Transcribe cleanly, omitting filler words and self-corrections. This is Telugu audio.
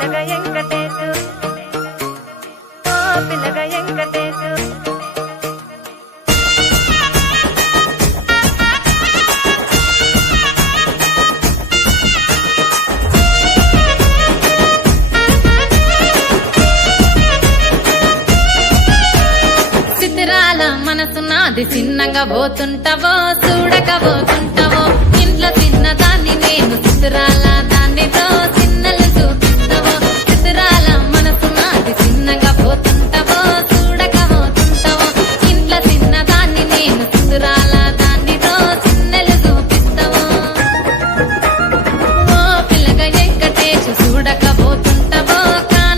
పిల్లగ వెంకటేశు ఓ పిల్లగ వెంకటేశు చిత్రాల మనసు నాది చిన్నగా పోతుంటావో చూడక పోతుంటావో ఇంట్లో చిన్నదాన్ని నేను చిత్రాల దాన్ని దోసి